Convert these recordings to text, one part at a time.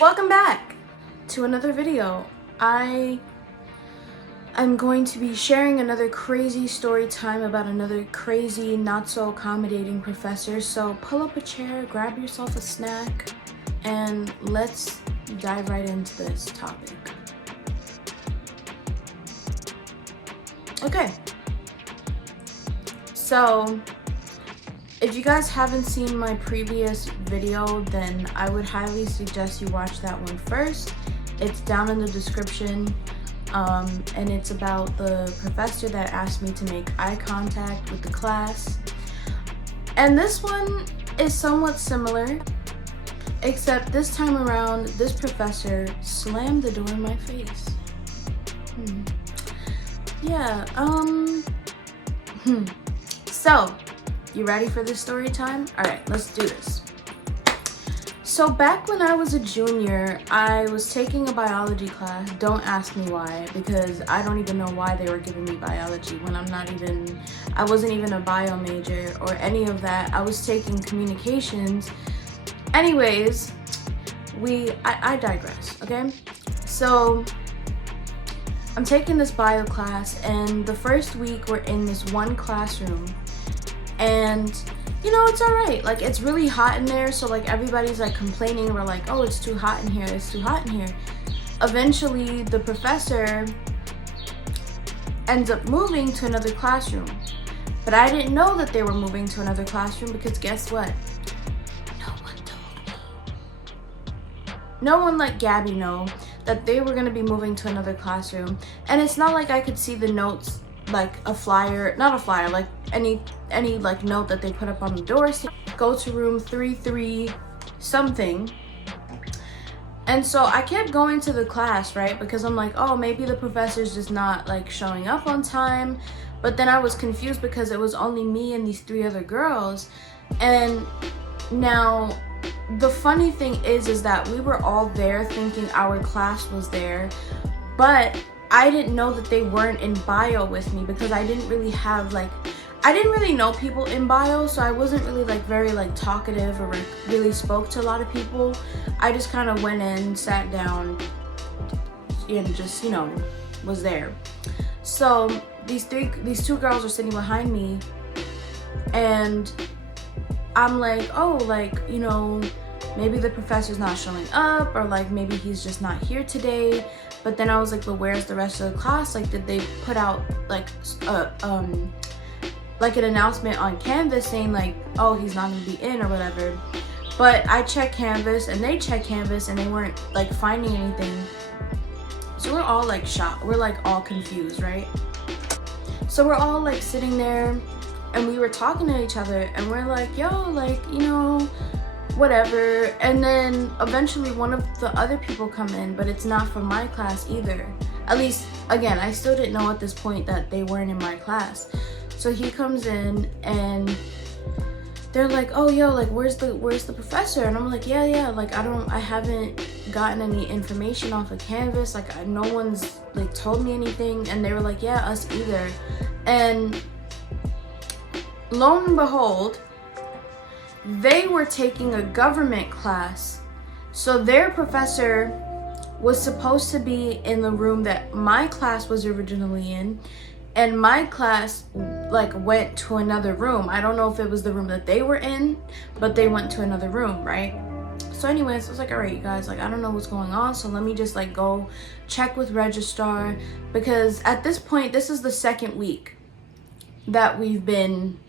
Welcome back to another video. I'm going to be sharing another crazy story time about another crazy, not so accommodating professor. So pull up a chair, grab yourself a snack, and let's dive right into this topic. Okay. So if you guys haven't seen my previous video, then I would highly suggest you watch that one first. It's down in the description, and it's about the professor that asked me to make eye contact with the class. And this one is somewhat similar, except this time around, this professor slammed the door in my face. So, you ready for this story time? All right, let's do this. So back when I was a junior, I was taking a biology class. Don't ask me why, because I don't even know why they were giving me biology when I wasn't even a bio major or any of that. I was taking communications. Anyways, I digress, okay? So I'm taking this bio class, and the first week we're in this one classroom. And you know, it's all right. Like, it's really hot in there, so like everybody's like complaining. We're like, oh, it's too hot in here, it's too hot in here. Eventually the professor ends up moving to another classroom, but I didn't know that they were moving to another classroom because guess what? No one told me. No one let Gabby know that they were going to be moving to another classroom. And it's not like I could see the notes, like a flyer, not a flyer, like any like note that they put up on the door, go to room 33 something. And so I kept going to the class, right? Because I'm like, oh, maybe the professor's just not like showing up on time. But then I was confused because it was only me and these 3 other girls. And now the funny thing is that we were all there thinking our class was there, but I didn't know that they weren't in bio with me because I didn't really know people in bio, so I wasn't really like very like talkative or like really spoke to a lot of people. I just kind of went in, sat down, and just, you know, was there. So these 2 girls are sitting behind me, and I'm like, oh, like, you know, maybe the professor's not showing up, or like maybe he's just not here today. But then I was like, but where's the rest of the class? Like, did they put out like an announcement on Canvas saying like, oh, he's not gonna be in or whatever? But I checked Canvas and they checked Canvas and they weren't like finding anything. So we're all like shocked. We're like all confused, right? So we're all like sitting there and we were talking to each other and we're like, yo, like, you know, whatever. And then eventually one of the other people come in, but it's not from my class either. At least, again, I still didn't know at this point that they weren't in my class. So he comes in and they're like, oh, yo, like, where's the professor? And I'm like, yeah, like, I haven't gotten any information off of Canvas. Like, no one's like told me anything. And they were like, yeah, us either. And lo and behold, they were taking a government class. So their professor was supposed to be in the room that my class was originally in, and my class like went to another room. I don't know if it was the room that they were in, but they went to another room, right? So anyways, I was like, all right, you guys, like, I don't know what's going on, so let me just like go check with registrar, because at this point, this is the second week that we've been.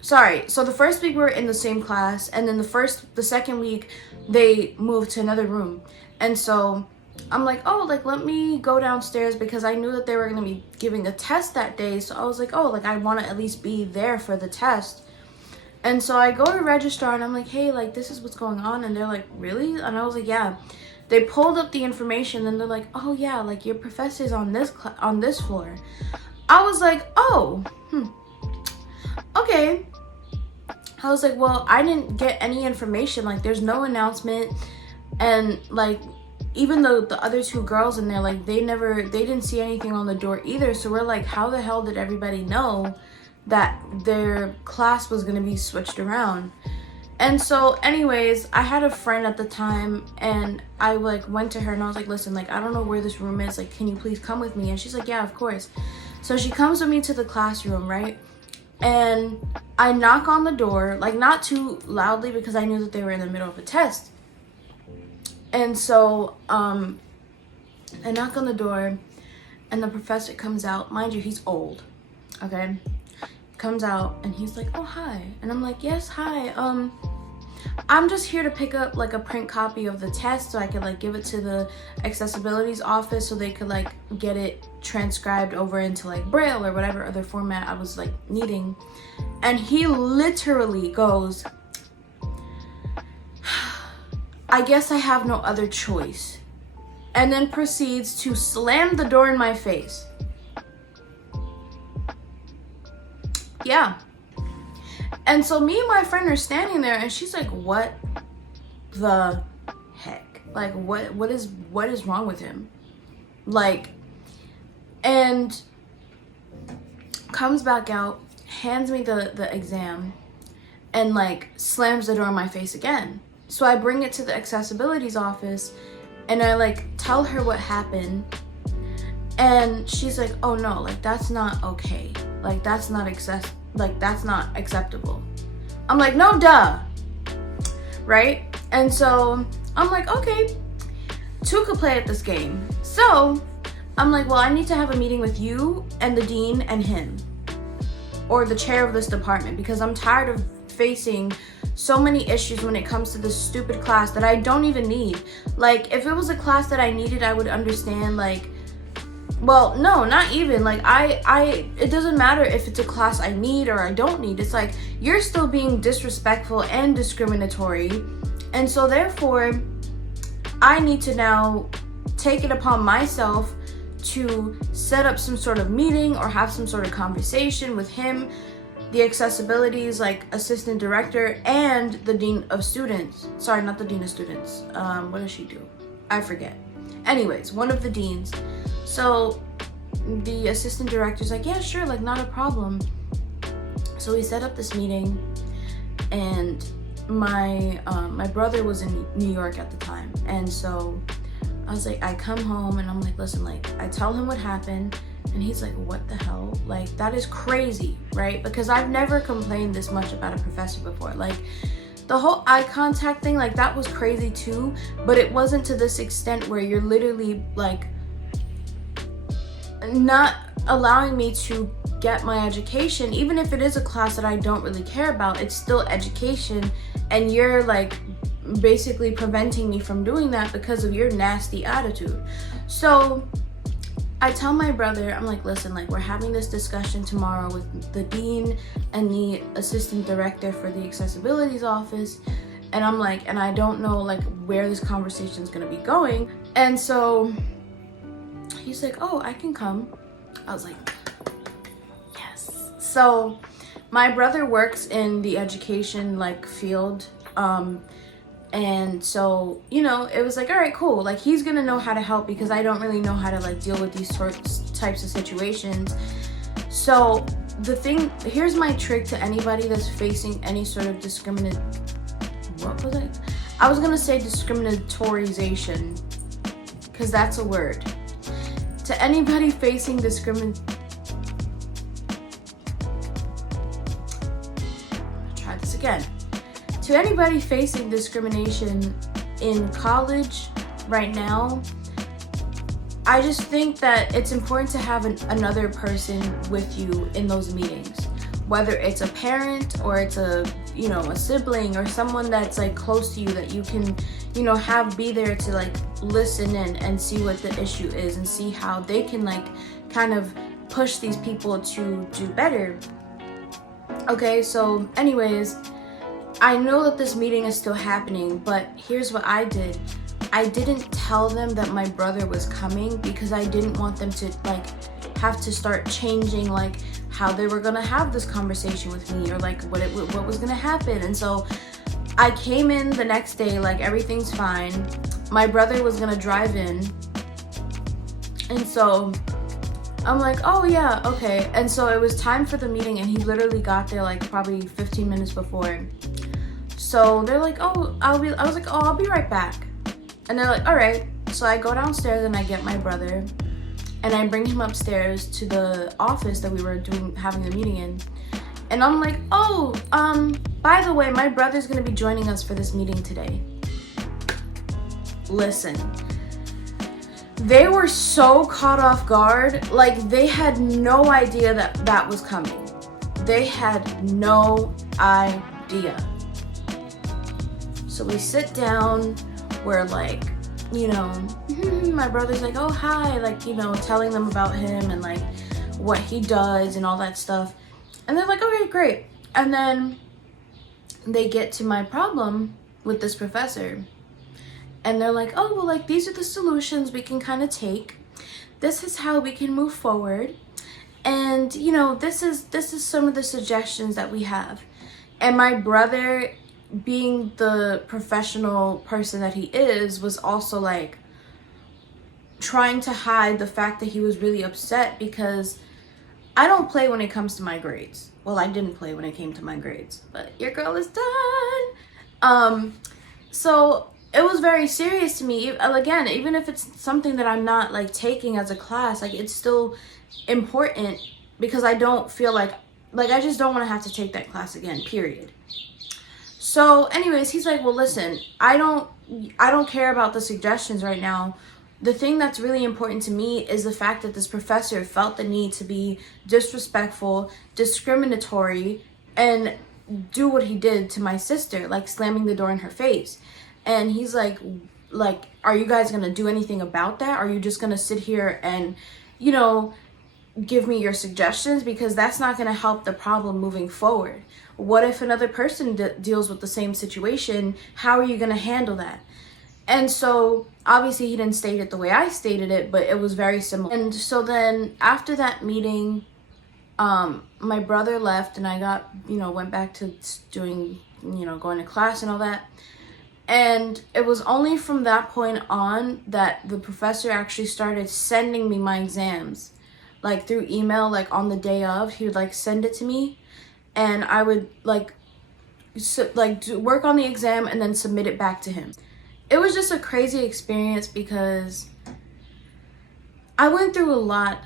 Sorry, so the first week we were in the same class, and then the second week they moved to another room. And so I'm like, oh, like, let me go downstairs, because I knew that they were going to be giving a test that day. So I was like, oh, like, I want to at least be there for the test. And so I go to registrar and I'm like, hey, like, this is what's going on. And they're like, really? And I was like, yeah. They pulled up the information and they're like, oh yeah, like, your professor's on this floor. I was like, oh, okay. I was like, well, I didn't get any information. Like, there's no announcement. And like, even though the other 2 girls in there, like, they didn't see anything on the door either. So we're like, how the hell did everybody know that their class was going to be switched around? And so anyways, I had a friend at the time, and I like went to her and I was like, listen, like I don't know where this room is, like can you please come with me? And she's like, yeah, of course. So she comes with me to the classroom, right? And I knock on the door, like not too loudly because I knew that they were in the middle of a test. And so I knock on the door and the professor comes out. Mind you, he's old, okay? Comes out and he's like, oh, hi. And I'm like, yes, hi. I'm just here to pick up like a print copy of the test so I could like give it to the accessibilities office so they could like get it transcribed over into like Braille or whatever other format I was like needing. And he literally goes, I guess I have no other choice. And then proceeds to slam the door in my face. Yeah. And so me and my friend are standing there and she's like, what the heck? Like what is wrong with him? Like, and comes back out, hands me the exam, and like slams the door in my face again. So I bring it to the accessibilities office and I like tell her what happened, and she's like, oh no, like that's not okay. Like that's not acceptable. I'm like, no duh. Right? And so I'm like, okay, two could play at this game. So I'm like, well, I need to have a meeting with you and the dean and him, or the chair of this department, because I'm tired of facing so many issues when it comes to this stupid class that I don't even need. Like if it was a class that I needed, I would understand. Like, well, no, not even. Like it doesn't matter if it's a class I need or I don't need. It's like you're still being disrespectful and discriminatory. And so therefore, I need to now take it upon myself to set up some sort of meeting or have some sort of conversation with him, the accessibilities like assistant director, and the dean of students. Sorry, not the dean of students. What does she do? I forget. Anyways, one of the deans. So the assistant director's like, yeah, sure, like not a problem. So we set up this meeting, and my brother was in New York at the time, and so I was like, I come home and I'm like, listen, like I tell him what happened, and he's like, what the hell? Like that is crazy, right? Because I've never complained this much about a professor before. Like the whole eye contact thing, like that was crazy too, but it wasn't to this extent where you're literally like not allowing me to get my education. Even if it is a class that I don't really care about, it's still education, and you're like basically preventing me from doing that because of your nasty attitude. So I tell my brother, I'm like, listen, like we're having this discussion tomorrow with the dean and the assistant director for the accessibilities office, and I'm like, and I don't know like where this conversation is going to be going. And so he's like, oh, I can come. I was like, yes. So my brother works in the education like field, and so, you know, it was like, all right, cool. Like he's gonna know how to help because I don't really know how to like deal with these types of situations. So the thing, here's my trick to anybody that's facing any sort of what was it? I was gonna say discriminatorization, because that's a word. To anybody facing try this again. To anybody facing discrimination in college right now, I just think that it's important to have another person with you in those meetings, whether it's a parent or it's a sibling or someone that's like close to you that you can, be there to like listen in and see what the issue is and see how they can like kind of push these people to do better. Okay, so anyways, I know that this meeting is still happening, but here's what I did. I didn't tell them that my brother was coming because I didn't want them to like have to start changing like how they were gonna have this conversation with me or like what was gonna happen. And so I came in the next day like everything's fine. My brother was gonna drive in, and so I'm like, oh yeah, okay. And so it was time for the meeting, and he literally got there like probably 15 minutes before. So they're like, oh, I was like, oh, I'll be right back. And they're like, all right. So I go downstairs and I get my brother and I bring him upstairs to the office that we were having the meeting in. And I'm like, oh, by the way, my brother's gonna be joining us for this meeting today. Listen, they were so caught off guard, like they had no idea that was coming. They had no idea. So we sit down, we're like, you know, my brother's like, oh, hi, like, you know, telling them about him and like what he does and all that stuff. And they're like, okay, great. And then they get to my problem with this professor. And they're like, oh, well, like, these are the solutions we can kind of take. This is how we can move forward. And, you know, this is some of the suggestions that we have. And my brother, being the professional person that he is, was also like trying to hide the fact that he was really upset because I don't play when it comes to my grades. Well, I didn't play when it came to my grades, but your girl is done. So it was very serious to me. Again, even if it's something that I'm not like taking as a class, like it's still important because I don't feel like I just don't want to have to take that class again, period. So anyways, he's like, well, listen, I don't care about the suggestions right now. The thing that's really important to me is the fact that this professor felt the need to be disrespectful, discriminatory, and do what he did to my sister, like slamming the door in her face. And he's like, are you guys gonna do anything about that? Are you just gonna sit here and, you know, give me your suggestions? Because that's not gonna help the problem moving forward. What if another person deals with the same situation? How are you gonna handle that? And so obviously he didn't state it the way I stated it, but it was very similar. And so then after that meeting, my brother left and I got, you know, went back to doing, you know, going to class and all that. And it was only from that point on that the professor actually started sending me my exams, like through email, like on the day of. He would like send it to me and I would like work on the exam and then submit it back to him. It was just a crazy experience because I went through a lot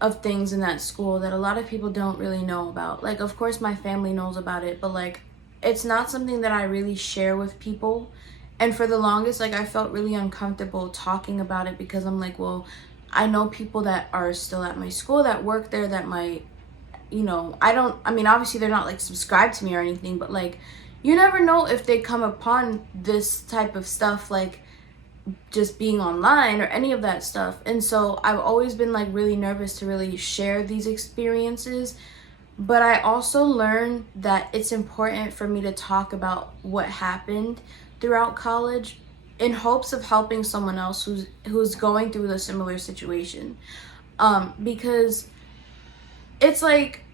of things in that school that a lot of people don't really know about. Like, of course, my family knows about it, but like, it's not something that I really share with people. And for the longest, like, I felt really uncomfortable talking about it because I'm like, well, I know people that are still at my school that work there that might, you know, I mean, obviously they're not like subscribed to me or anything, but like, you never know if they come upon this type of stuff, like just being online or any of that stuff. And so I've always been like really nervous to really share these experiences. But I also learned that it's important for me to talk about what happened throughout college in hopes of helping someone else who's going through the similar situation. Because it's like,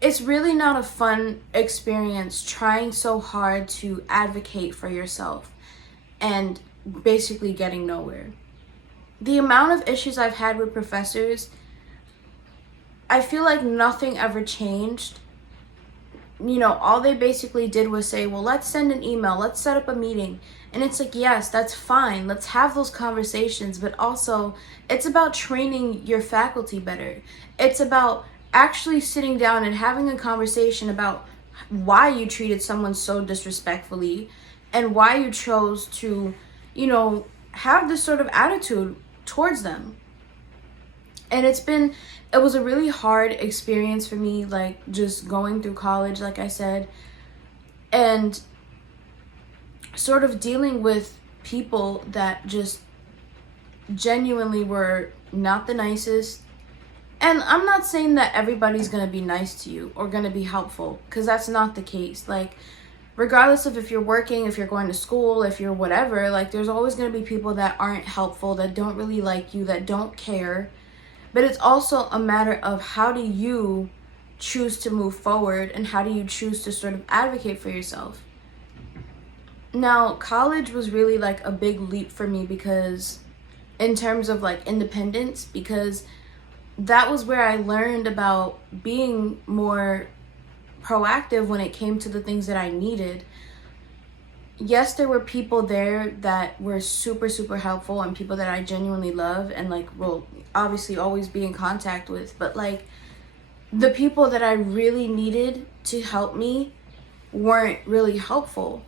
it's really not a fun experience trying so hard to advocate for yourself and basically getting nowhere. The amount of issues I've had with professors, I feel like nothing ever changed. You know, all they basically did was say, well, let's send an email, let's set up a meeting. And it's like, yes, that's fine. Let's have those conversations. But also, it's about training your faculty better. It's about actually sitting down and having a conversation about why you treated someone so disrespectfully and why you chose to, you know, have this sort of attitude towards them. And it was a really hard experience for me, like just going through college, like I said, and sort of dealing with people that just genuinely were not the nicest. And I'm not saying that everybody's going to be nice to you or going to be helpful, because that's not the case. Like, regardless of if you're working, if you're going to school, if you're whatever, like, there's always going to be people that aren't helpful, that don't really like you, that don't care. But it's also a matter of how do you choose to move forward and how do you choose to sort of advocate for yourself. Now, college was really like a big leap for me because in terms of like independence, because that was where I learned about being more proactive when it came to the things that I needed. Yes, there were people there that were super, super helpful and people that I genuinely love and like will obviously always be in contact with. But like the people that I really needed to help me weren't really helpful.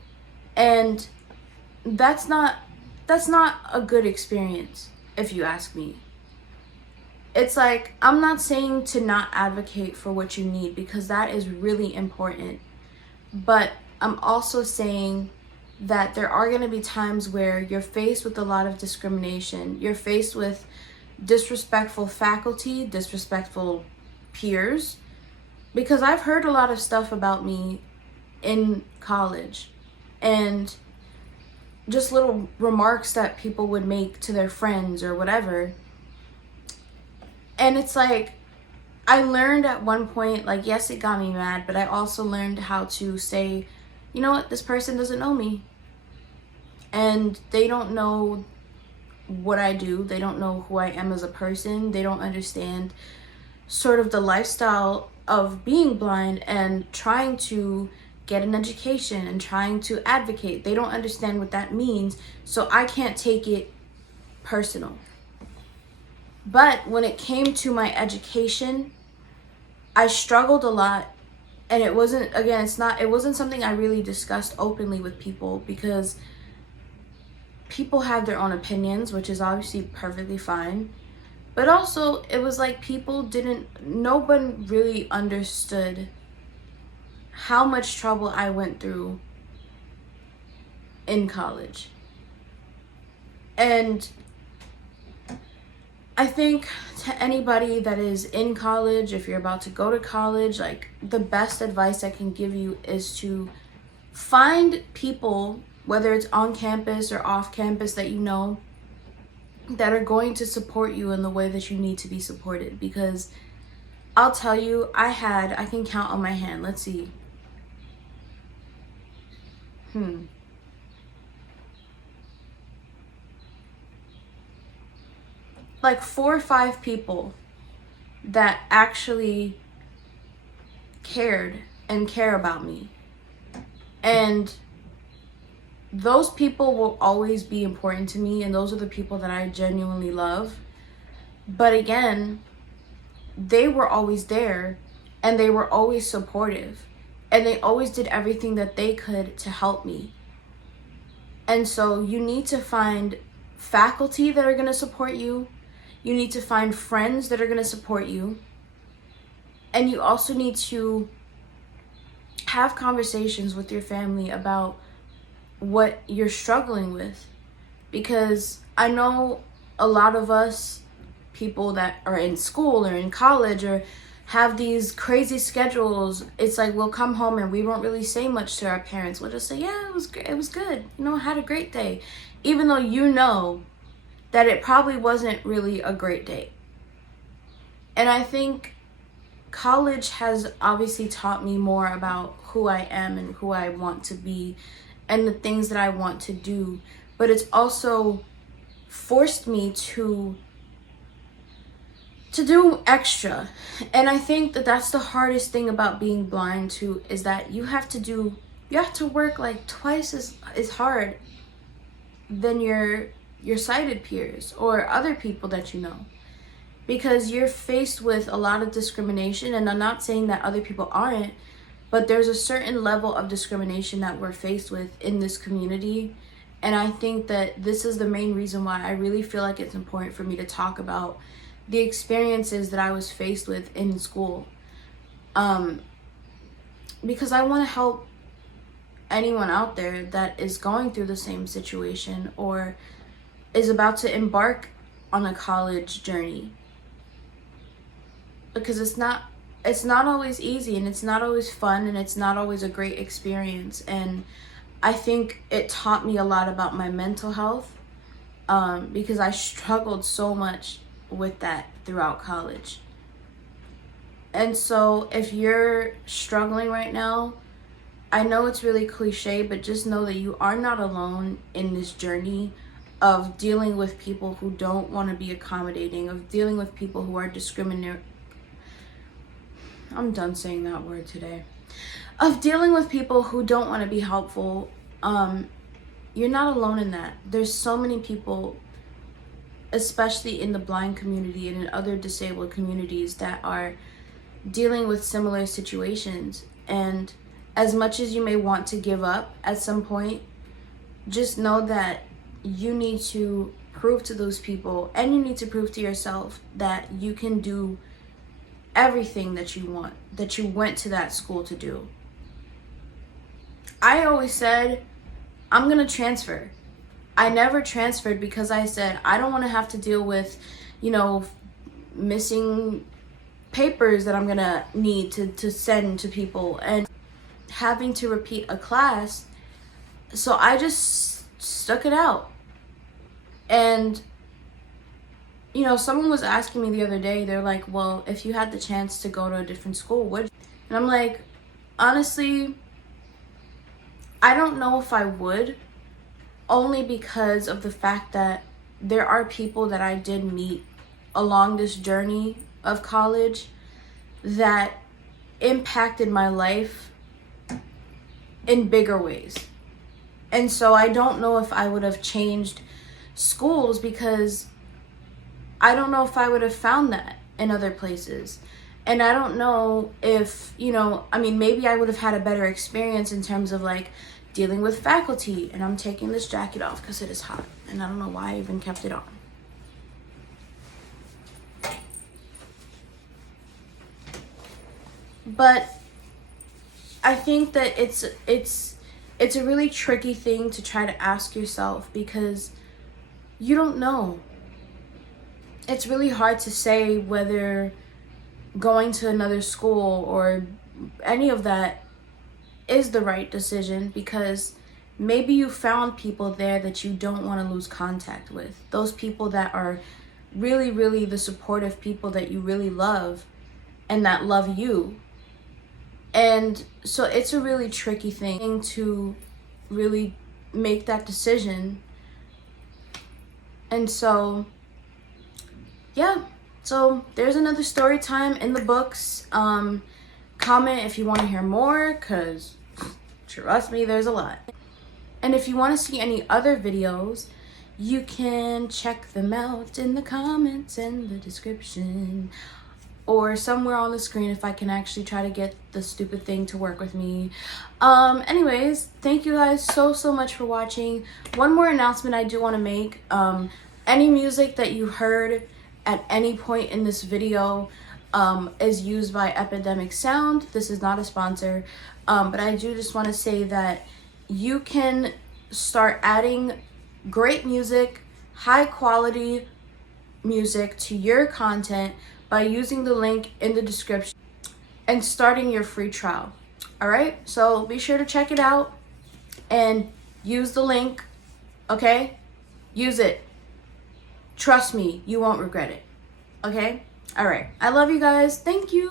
And that's not a good experience, if you ask me. It's like, I'm not saying to not advocate for what you need, because that is really important. But I'm also saying that there are going to be times where you're faced with a lot of discrimination. You're faced with disrespectful faculty, disrespectful peers. Because I've heard a lot of stuff about me in college. And just little remarks that people would make to their friends or whatever. And it's like, I learned at one point, like, yes, it got me mad, but I also learned how to say, you know what, this person doesn't know me. And they don't know what I do. They don't know who I am as a person. They don't understand sort of the lifestyle of being blind and trying to get an education and trying to advocate. They don't understand what that means, so I can't take it personal. But when it came to my education, I struggled a lot, and it wasn't something I really discussed openly with people, because people have their own opinions, which is obviously perfectly fine. But also, it was like no one really understood how much trouble I went through in college. And I think to anybody that is in college, if you're about to go to college, like, the best advice I can give you is to find people, whether it's on campus or off campus, that you know that are going to support you in the way that you need to be supported. Because I'll tell you, I can count on my hand. Let's see. Like 4 or 5 people that actually cared and care about me. And those people will always be important to me, and those are the people that I genuinely love. But again, they were always there, and they were always supportive, and they always did everything that they could to help me. And so you need to find faculty that are going to support you. You need to find friends that are going to support you. And you also need to have conversations with your family about what you're struggling with. Because I know a lot of us, people that are in school or in college or have these crazy schedules, it's like we'll come home and we won't really say much to our parents. We'll just say, yeah, it was great. It was good. You know, I had a great day. Even though you know that it probably wasn't really a great day. And I think college has obviously taught me more about who I am and who I want to be and the things that I want to do. But it's also forced me to do extra. And I think that that's the hardest thing about being blind too, is that you have to work like twice as hard than your sighted peers or other people that you know, because you're faced with a lot of discrimination. And I'm not saying that other people aren't, but there's a certain level of discrimination that we're faced with in this community. And I think that this is the main reason why I really feel like it's important for me to talk about the experiences that I was faced with in school, because I want to help anyone out there that is going through the same situation or is about to embark on a college journey. Because it's not always easy, and it's not always fun, and it's not always a great experience. And I think it taught me a lot about my mental health, because I struggled so much with that throughout college. And so if you're struggling right now, I know it's really cliche, but just know that you are not alone in this journey of dealing with people who don't want to be accommodating, of dealing with people who are discriminatory. I'm done saying that word today. of dealing with people who don't want to be helpful. You're not alone in that. There's so many people, especially in the blind community and in other disabled communities, that are dealing with similar situations. And as much as you may want to give up at some point, just know that you need to prove to those people, and you need to prove to yourself, that you can do everything that you want, that you went to that school to do. I always said, I'm gonna transfer. I never transferred because I said, I don't want to have to deal with, missing papers that I'm gonna need to send to people and having to repeat a class. So I just stuck it out. And someone was asking me the other day, they're like, well, if you had the chance to go to a different school, would you? And I'm like, honestly, I don't know if I would, only because of the fact that there are people that I did meet along this journey of college that impacted my life in bigger ways. And so I don't know if I would have changed schools, because I don't know if I would have found that in other places. And I don't know if, maybe I would have had a better experience in terms of like dealing with faculty. And I'm taking this jacket off because it is hot, and I don't know why I even kept it on. But I think that it's a really tricky thing to try to ask yourself, because you don't know. It's really hard to say whether going to another school or any of that is the right decision, because maybe you found people there that you don't want to lose contact with. Those people that are really, really the supportive people that you really love and that love you. And so it's a really tricky thing to really make that decision. And so, yeah. So there's another story time in the books. Comment if you want to hear more, because trust me, there's a lot. And if you want to see any other videos, you can check them out in the comments and the description, or somewhere on the screen if I can actually try to get the stupid thing to work with me. Anyways, thank you guys so much for watching. One more announcement I do want to make. Any music that you heard at any point in this video is used by Epidemic Sound. This is not a sponsor, but I do just want to say that you can start adding great music, high quality music to your content by using the link in the description and starting your free trial. All right, so be sure to check it out and use the link. Okay, use it. Trust me, you won't regret it. Okay, all right, I love you guys. Thank you.